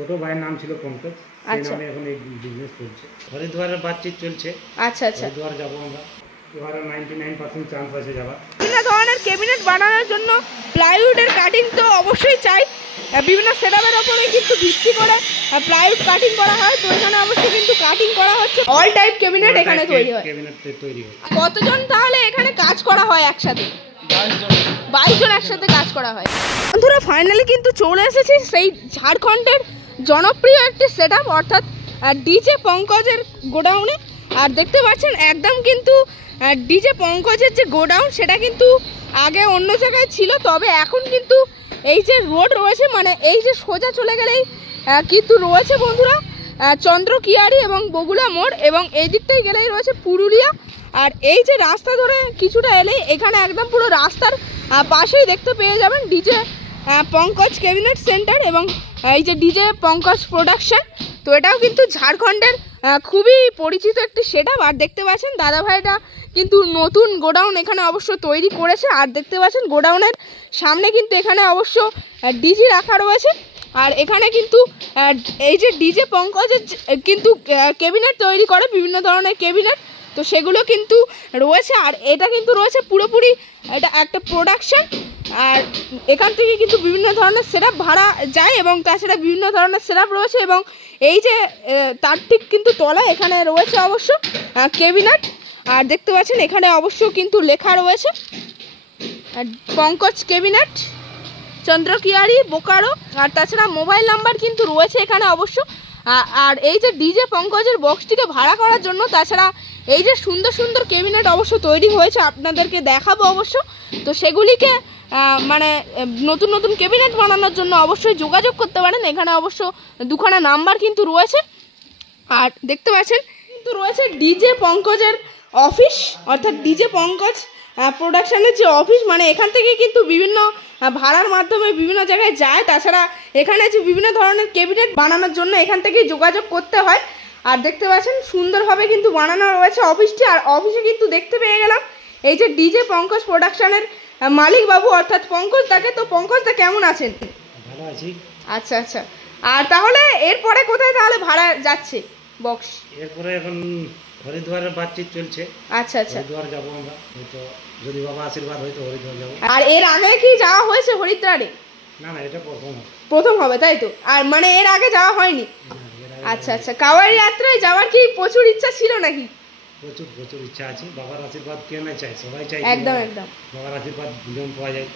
ছোট ভাইয়ের নাম ছিল পঙ্কজ, সেই নামে এখন এই বিজনেস চলছে। হরিদ্বারের বাতচিত চলছে। আচ্ছা আচ্ছা, হরিদ্বার যাবো আমরা, এবারে 99% চান্স আছে যাওয়ার। বিভিন্ন ধরনের ক্যাবিনেট বানানোর জন্য প্লাইউডের কাটিং তো অবশ্যই চাই। বিভিন্ন সেটআপের ওপরে কিন্তু ভিত্তি করে প্লাইউড কাটিং করা হয়। তো এখানে অবশ্যই কিন্তু কাটিং করা হচ্ছে, অল টাইপ ক্যাবিনেট এখানে তৈরি হয়। কতজন তাহলে এখানে কাজ করা হয় একসাথে? 22 জন একসাথে কাজ করা হয়। বন্ধুরা ফাইনালি কিন্তু চলে এসেছি সেই ঝাড়খণ্ডের জনপ্রিয় একটি সেটআপ অর্থাৎ ডিজে পঙ্কজের গোডাউনে। আর দেখতে পাচ্ছেন একদম কিন্তু ডিজে পঙ্কজের যে গোডাউন সেটা কিন্তু আগে অন্য জায়গায় ছিল, তবে এখন কিন্তু এই যে রোড রয়েছে, মানে এই যে সোজা চলে গেলেই কিন্তু রয়েছে বন্ধুরা চন্দ্রকিয়ারি এবং বগুলা মোড়, এবং এই দিকটাই গেলেই রয়েছে পুরুলিয়া। আর এই যে রাস্তা ধরে কিছুটা এলেই এখানে একদম পুরো রাস্তার পাশেই দেখতে পেয়ে যাবেন ডিজে পঙ্কজ ক্যাবিনেট সেন্টার এবং এই যে ডিজে পঙ্কজ প্রোডাকশন। তো এটাও কিন্তু ঝাড়খণ্ডের খুবই পরিচিত একটি সেটআপ। আর দেখতে পাচ্ছেন দাদা ভাইটা কিন্তু নতুন গোডাউন এখানে অবশ্য তৈরি করেছে। আর দেখতে পাচ্ছেন গোডাউনের সামনে কিন্তু এখানে অবশ্য ডিজি রাখা রয়েছে। আর এখানে কিন্তু এই যে ডিজে পঙ্কজের কিন্তু ক্যাবিনেট তৈরি করে, বিভিন্ন ধরনের ক্যাবিনেট, তো সেগুলো কিন্তু রয়েছে। আর এটা কিন্তু রয়েছে পুরোপুরি এটা একটা প্রোডাকশন। আর এখান থেকে কিন্তু বিভিন্ন ধরনের সেটআপ ভাড়া যায় এবং তাছাড়া বিভিন্ন ধরনের সেটআপ রয়েছে। এবং এই যে তার ঠিক কিন্তু তলায় এখানে রয়েছে অবশ্য ক্যাবিনেট। আর দেখতে পাচ্ছেন এখানে অবশ্য কিন্তু লেখা রয়েছে পঙ্কজ ক্যাবিনেট চন্দ্রকিয়ারি বোকারো। আর তাছাড়া মোবাইল নাম্বার কিন্তু রয়েছে এখানে অবশ্য। আর এই যে ডিজে পঙ্কজের বক্সটিকে ভাড়া করার জন্য তাছাড়া এই যে সুন্দর সুন্দর ক্যাবিনেট অবশ্য তৈরি হয়েছে, আপনাদেরকে দেখাবো অবশ্য। তো সেগুলিকে মানে নতুন নতুন ক্যাবিনেট বানানোর জন্য অবশ্যই যোগাযোগ করতে পারেন। এখানে অবশ্য দুখানা নাম্বার কিন্তু রয়েছে। আর দেখতে পাচ্ছেন কিন্তু রয়েছে ডিজে পঙ্কজের অফিস অর্থাৎ ডিজে পঙ্কজ প্রোডাকশানের যে অফিস, মানে এখান থেকে কিন্তু বিভিন্ন ভাড়ার মাধ্যমে বিভিন্ন জায়গায় যায়। তাছাড়া এখানে যে বিভিন্ন ধরনের ক্যাবিনেট বানানোর জন্য এখান থেকেই যোগাযোগ করতে হয়। আর দেখতে পাচ্ছেন সুন্দরভাবে কিন্তু বানানো রয়েছে অফিসটি। আর অফিসে কিন্তু দেখতে পেয়ে গেলাম এই যে ডিজে পঙ্কজ প্রোডাকশানের মালিক বাবু অর্থাৎ পঙ্কজ দাকে। তো পঙ্কজ দা কেমন আছেন? ভালো আছি। আচ্ছা আচ্ছা, আর তাহলে এরপরে কোথায় তাহলে ভাড়া যাচ্ছে বক্স? এরপরে এখন হরিদ্বারের বাতচিত চলছে। আচ্ছা আচ্ছা, হরিদ্বার যাবো আমরা, হয়তো যদি বাবা আশীর্বাদ হয়তো হরিদ্বার যাবো। আর এর আগে কি যাওয়া হয়েছে হরিদ্বারে? না না, এটা প্রথম হবে তাই তো? আর মানে এর আগে যাওয়া হয়নি? আচ্ছা আচ্ছা, কাওয়াড়ি যাত্রায় যাওয়ার কি প্রচুর ইচ্ছা ছিল নাকি? প্রচুর প্রচুর ইচ্ছা আছে। বাবার আশীর্বাদ কে না চায়, সবাই চায় একদম একদম বাবার আশীর্বাদ যেমন পাওয়া যায়।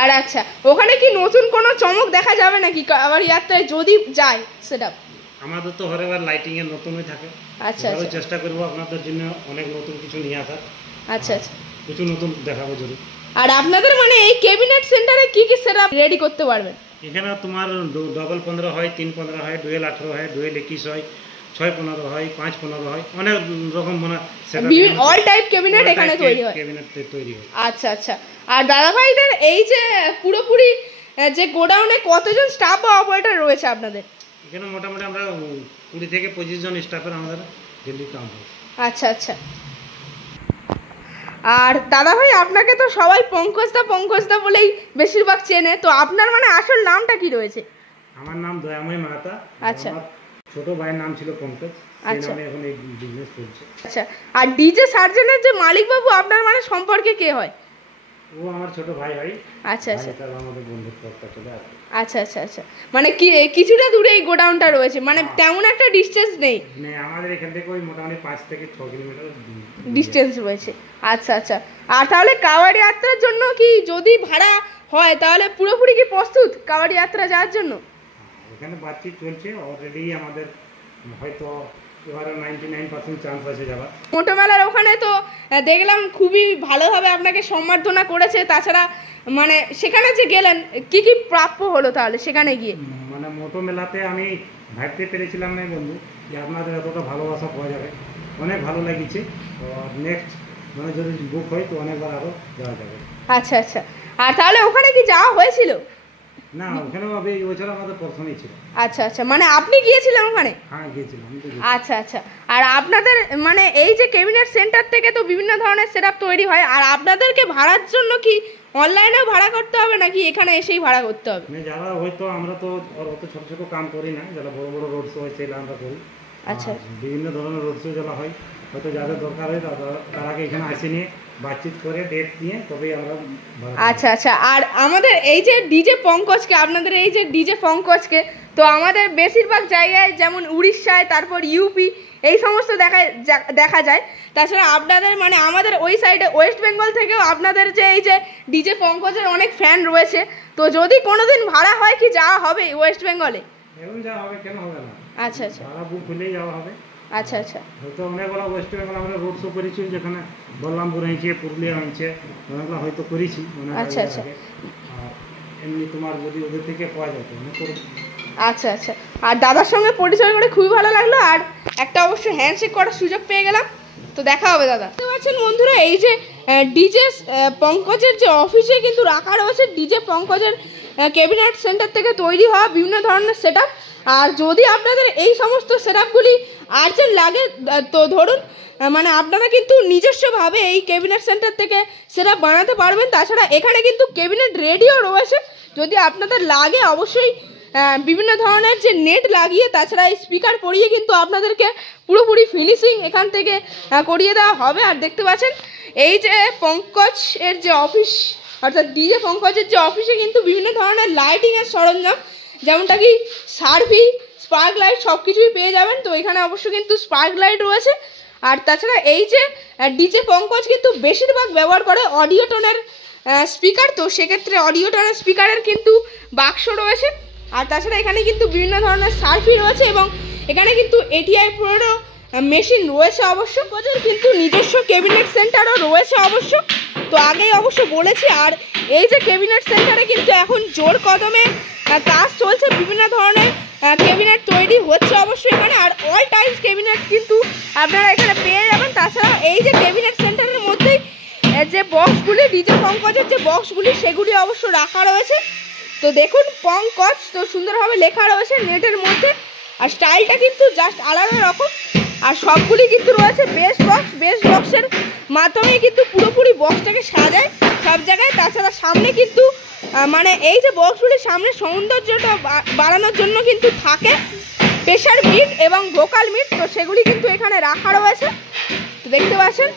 আর আচ্ছা, ওখানে কি নতুন কোনো চমক দেখা যাবে নাকি কাওয়াড়ি যাত্রায় যদি যায় সেটা? আমাদের তো হরেবার লাইটিং এর নতুনই থাকে। আচ্ছা আচ্ছা, চেষ্টা করবো আপনাদের জন্য অনেক নতুন কিছু নিয়ে আসার। আচ্ছা আচ্ছা, কিছু নতুন দেখাবো জরুর। আর আপনাদের মানে এই ক্যাবিনেট সেন্টারে কি কি সেটআপ রেডি করতে পারবেন? এখানে তোমার ডবল 15 হয়, 3-15 হয়, ডুয়েল 18 হয়, ডুয়েল 21 হয়, 6-15 হয়, 5-15 হয়, অনেক রকম মানে অল টাইপ ক্যাবিনেট এখানে তৈরি হয়। আচ্ছা আচ্ছা, আর দাদা ভাইদের এই যে পুরোপুরি যে গোডাউনে কতজন স্টাফ বা অপারেটর রয়েছে আপনাদের? এখানে মোটামুটি আমরা 20 থেকে 25 জন স্টাফের আমাদের ডেইলি কাম হয়। আচ্ছা আচ্ছা, আর দাদা ভাই আপনাকে তো সবাই পঙ্কজ দা বলেই বেশিরভাগ চেনে, তো আপনার মানে আসল নামটা কি রয়েছে? আমার নাম দয়াময় মাহাতা। আচ্ছা, ছোট ভাইয়ের নাম ছিল পঙ্কজ, সেই নামে এখন এই বিজনেস চলছে। আচ্ছা, আর ডিজে সার্জনের যে মালিক বাবু আপনার মানে সম্পর্কে কে হয়? ও আমার ছোট ভাই হয়। আচ্ছা আচ্ছা, আমাদের বন্ধুত্বটা চলে আসে। আচ্ছা আচ্ছা আচ্ছা, মানে কি কিছুটা দূরে এই গোডাউনটা রয়েছে, মানে তেমন একটা ডিসটেন্স নেই? আমাদের এখান থেকে ওই মোটামুটি 5 থেকে 6 কিলোমিটার ডিসটেন্স রয়েছে। আচ্ছা আচ্ছা, আর তাহলে কাওয়াড়ি যাত্রার জন্য কি যদি ভাড়া হয় তাহলে পুরোপুরি কি প্রস্তুত কাওয়াড়ি যাত্রা যাওয়ার জন্য? এখানে বাতচিত চলছে অলরেডি, আমাদের হয়তো এবারে 99% চান্স আছে যাওয়ার। মোটো মেলার ওখানে তো দেখলাম খুবই ভালোভাবে আপনাকে সম্বর্ধনা করেছে। তাছাড়া মানে সেখানে যে গেলেন কি কি প্রাপ্য হলো তাহলে সেখানে গিয়ে? মানে মোটো মেলাতে আমি ভাবতে পেরেছিলাম না বন্ধু যে আপনাদের এতটা ভালোবাসা পাওয়া যাবে, অনেক ভালো লেগেছে। তো নেক্সট মানে যদি বুক হয় তো অনেকবার আরও যাওয়া যাবে। আচ্ছা আচ্ছা, আর তাহলে ওখানে কি যাওয়া হয়েছিল? না ওখানেও এই বছর আমাদের প্রথমেই ছিল। আচ্ছা আচ্ছা, মানে আপনি গিয়েছিলেন ওখানে? হ্যাঁ গিয়েছিলাম, আমি তো গিয়েছিলাম। আচ্ছা আচ্ছা। আর আপনাদের মানে এই যে ক্যাবিনেট সেন্টার থেকে তো বিভিন্ন ধরনের সেটআপ তৈরি হয়, আর আপনাদেরকে ভাড়ার জন্য কি অনলাইনেও ভাড়া করতে হবে নাকি এখানে এসেই ভাড়া করতে হবে? মানে যারা হয়তো আমরা তো অত ছোট ছোট কাম করি না, যারা বড় বড় রোড শো হয় সেগুলো আমরা করি। আচ্ছা। বিভিন্ন ধরনের রোড শো যারা হয়, হয়তো যাদের দরকার হয় তারাকে এখানে আসে নিয়ে বাতচিত করে ডেট নিয়ে তবেই আমরা ভাড়া করি। আচ্ছা আচ্ছা। আর আমাদের এই যে ডিজে পঙ্কজকে, আপনাদের এই যে ডিজে পঙ্কজকে তো আমাদের বেশিরভাগ জায়গায় যেমন উড়িষ্যায়, তারপর ইউপি এই সমস্ত দেখা যায়। তাছাড়া আপনাদের মানে আমাদের ওই সাইডে ওয়েস্ট বেঙ্গল থেকেও আপনাদের যে এই যে ডিজে পঙ্কজের অনেক ফ্যান রয়েছে। তো যদি কোনোদিন ভাড়া হয় কি যাওয়া হবে ওয়েস্ট বেঙ্গলে? এখন যাওয়া হবে, কেন হবে না? আচ্ছা আচ্ছা। ভাড়া বুক হলেই যাওয়া হবে। আচ্ছা আচ্ছা। হয়তো অনেকগুলো ওয়েস্ট বেঙ্গল আমরা রোড শো করেছি, যেখানে বলরামপুর হয়েছে, পুরুলিয়া হয়েছে, অনেকগুলো হয়তো করেছি। আচ্ছা আচ্ছা। আর এমনি তোমার যদি ওদের থেকে পাওয়া যায় তো আমি করব। আচ্ছা আচ্ছা। আর দাদার সঙ্গে পরিচয় করে খুবই ভালো লাগলো, আর একটা অবশ্য হ্যান্ডশেক করার সুযোগ পেয়ে গেলাম। তো দেখা হবে দাদা। দেখতে পাচ্ছেন বন্ধুরা, এই যে ডিজে পঙ্কজের যে অফিসে কিন্তু রাখা রয়েছে ডিজে পঙ্কজের ক্যাবিনেট সেন্টার থেকে তৈরি হওয়া বিভিন্ন ধরনের সেটআপ। আর যদি আপনাদের এই সমস্ত সেটআপগুলি আর্জেন্ট লাগে তো ধরুন মানে আপনারা কিন্তু নিজস্বভাবে এই ক্যাবিনেট সেন্টার থেকে সেটআপ বানাতে পারবেন। তাছাড়া এখানে কিন্তু ক্যাবিনেট রেডিও রয়েছে, যদি আপনাদের লাগে অবশ্যই বিভিন্ন ধরনের যে নেট লাগিয়ে তাছাড়া এই স্পিকার পরিয়ে কিন্তু আপনাদেরকে পুরোপুরি ফিনিশিং এখান থেকে করিয়ে দেওয়া হবে। আর দেখতে পাচ্ছেন এই যে পঙ্কজ এর যে অফিস, অর্থাৎ ডিজে পঙ্কজের যে অফিসে কিন্তু বিভিন্ন ধরনের লাইটিংয়ের সরঞ্জাম, যেমনটা কি সার্ভি, স্পার্ক লাইট সব কিছুই পেয়ে যাবেন। তো এখানে অবশ্য কিন্তু স্পার্ক লাইট রয়েছে। আর তাছাড়া এই যে ডিজে পঙ্কজ কিন্তু বেশিরভাগ ব্যবহার করে অডিও টোনের স্পিকার, তো সেক্ষেত্রে অডিও টোনের স্পিকারের কিন্তু বাক্স রয়েছে। আর তাছাড়া এখানে কিন্তু বিভিন্ন ধরনের সার্ভি রয়েছে এবং এখানে কিন্তু এটিআই প্রোরও মেশিন রয়েছে অবশ্য। কিন্তু নিজস্ব ক্যাবিনেট সেন্টারও রয়েছে অবশ্য, তো আগেই অবশ্য বলেছি। আর এই যে ক্যাবিনেট সেন্টারে কিন্তু এখন জোর কদমে কাজ চলছে, বিভিন্ন ধরনের ক্যাবিনেট তৈরি হচ্ছে অবশ্য এখানে। আর অল টাইমস ক্যাবিনেট কিন্তু আপনারা এখানে পেয়ে যাবেন। তাছাড়া এই যে ক্যাবিনেট সেন্টারের মধ্যেই যে বক্সগুলি, ডিজে পঙ্কজের যে বক্সগুলি সেগুলি অবশ্য রাখা রয়েছে। তো দেখুন পঙ্কজ তো সুন্দরভাবে লেখা রয়েছে নেটের মধ্যে, আর স্টাইলটা কিন্তু জাস্ট আলাদা রকম। আর সবগুলি কিন্তু রয়েছে বেস্ট বক্স, বেস্ট বক্সের মাধ্যমেই কিন্তু পুরোপুরি বক্সটাকে সাজায় সব জায়গায়। তাছাড়া সামনে কিন্তু মানে এই যে বক্সগুলির সামনে সৌন্দর্যটা বাড়ানোর জন্য কিন্তু থাকে প্রেশার মিট এবং ভোকাল মিট, তো সেগুলি কিন্তু এখানে রাখা রয়েছে। তো দেখতে পাচ্ছেন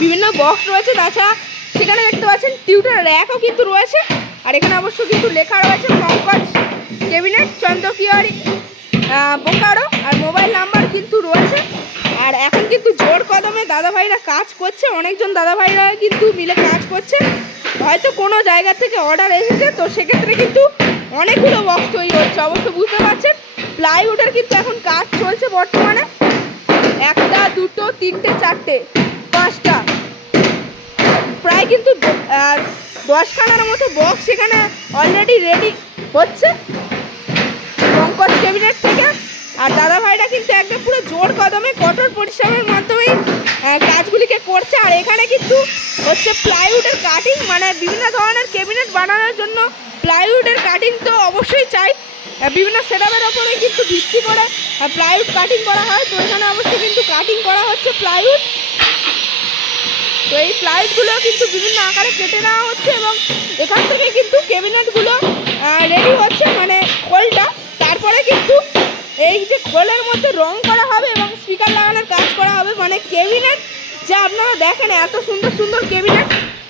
বিভিন্ন বক্স রয়েছে। তাছাড়া সেখানে দেখতে পাচ্ছেন টিউটার র্যাকও কিন্তু রয়েছে। আর এখানে অবশ্য কিন্তু লেখা রয়েছে পঙ্কজ ক্যাবিনেট, চন্দ্রকিয়ারি, বোকারো, আর মোবাইল নাম্বার কিন্তু রয়েছে। আর এখন কিন্তু জোর কদমে দাদাভাইরা কাজ করছে, অনেকজন দাদাভাইরা কিন্তু মিলে কাজ করছে। হয়তো কোনো জায়গা থেকে অর্ডার এসেছে, তো সেক্ষেত্রে কিন্তু অনেকগুলো বক্স তৈরি হচ্ছে অবশ্য বুঝতে পারছেন। প্লাইউডের কিন্তু এখন কাজ চলছে বর্তমানে, একটা, দুটো, তিনটে, চারটে, পাঁচটা, প্রায় কিন্তু 10খানার মতো বক্স এখানে অলরেডি রেডি হচ্ছে পঙ্কজ ক্যাবিনেট থেকে। আর দাদা ভাইরা কিন্তু একদম পুরো জোর কদমে কঠোর পরিশ্রমের মাধ্যমেই কাজগুলিকে করছে। আর এখানে কিন্তু হচ্ছে প্লাইউডের কাটিং, মানে বিভিন্ন ধরনের ক্যাবিনেট বানানোর জন্য প্লাইউডের কাটিং তো অবশ্যই চাই। বিভিন্ন সেটআপের ওপরে কিন্তু ভিত্তি করে প্লাইউড কাটিং করা হয়। তো এখানে অবশ্যই কিন্তু কাটিং করা হচ্ছে প্লাইউড। তো এই প্লাইউডগুলো কিন্তু বিভিন্ন আকারে কেটে নেওয়া হচ্ছে এবং এখান থেকে কিন্তু ক্যাবিনেটগুলো রেডি হচ্ছে, মানে খোলটা। তারপরে কিন্তু এই যে খোলের মধ্যে রং করা হবে এবং স্পিকার লাগানোর কাজ করা হবে। মানে ক্যাবিনেট যা আপনারা দেখেন এত সুন্দর সুন্দর ক্যাবিনেট,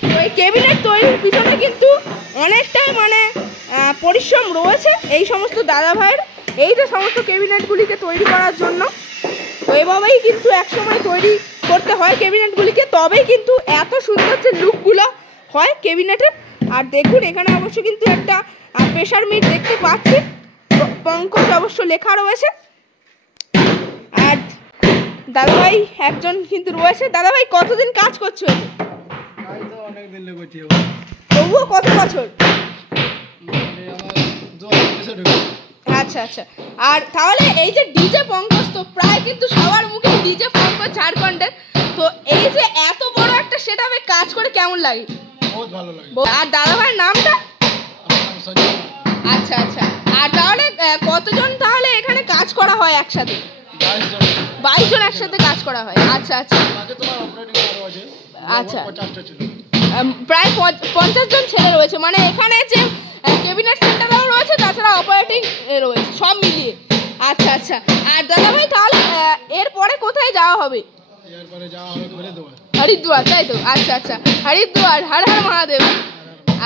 তো এই ক্যাবিনেট তৈরির পিছনে কিন্তু অনেকটাই মানে পরিশ্রম রয়েছে এই সমস্ত দাদা ভাইয়ের, এই যে সমস্ত ক্যাবিনেটগুলিকে তৈরি করার জন্য। তো এভাবেই কিন্তু একসময় তৈরি করতে হয় ক্যাবিনেটগুলিকে, তবেই কিন্তু এত সুন্দর যে লুকগুলো হয় ক্যাবিনেটের। আর দেখুন এখানে অবশ্য কিন্তু একটা প্রেশার মিট দেখতে পাচ্ছি, পঙ্কজ অবশ্য লেখা রয়েছে। আর দাদাভাই একজন কিন্তু রয়েছে। দাদাভাই কতদিন কাজ করছো? তবুও কত বছর? আচ্ছা আচ্ছা। আর তাহলে এই যে ডিজে পঙ্কজ, তো প্রায় কিন্তু সবার মুখে ডিজে পঙ্কজ ঝাড়খণ্ডের, তো এই যে এত বড় একটা সেটআপে কাজ করে কেমন লাগে? বহুত ভালো লাগে। আর দাদাভাইয়ের নামটা? আচ্ছা আচ্ছা। আর তাহলে কতজন তাহলে এখানে কাজ করা হয় একসাথে? 22 জন একসাথে কাজ করা হয়। আচ্ছা আচ্ছা আচ্ছা। প্রায় 50 জন ছেলে রয়েছে, মানে এখানে যে ক্যাবিনেট সেন্টারও রয়েছে, তাছাড়া অপারেটিং রয়েছে, সব মিলিয়ে। আচ্ছা আচ্ছা। আর দাদা ভাই তাহলে এরপরে কোথায় যাওয়া হবে? হরিদ্বার, তাই তো? আচ্ছা আচ্ছা, হরিদ্বার, হর হর মহাদেব।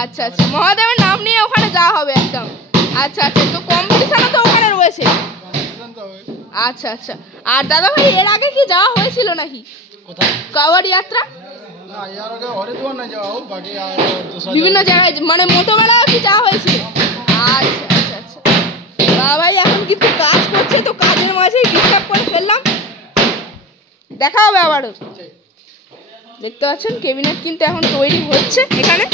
আচ্ছা আচ্ছা, মহাদেবের নাম নিয়ে ওখানে যাওয়া হবে একদম। আচ্ছা আচ্ছা, তো কম্পিটিশনও তো ওখানে রয়েছে। আচ্ছা আচ্ছা। আর দাদা ভাই এর আগে কি যাওয়া হয়েছিল নাকি কাওয়াড় যাত্রা? বিভিন্ন জায়গায় মানে মোটোবেলাও কি যাওয়া হয়েছিল? আচ্ছা আচ্ছা আচ্ছা। দাদা ভাই এখন কিন্তু কাজ করছে, তো কাজের মাঝেই ডিস্টার্ব করে ফেললাম। দেখা হবে আবারও। দেখতে পাচ্ছেন ক্যাবিনেট কিন্তু এখন তৈরি হচ্ছে এখানে।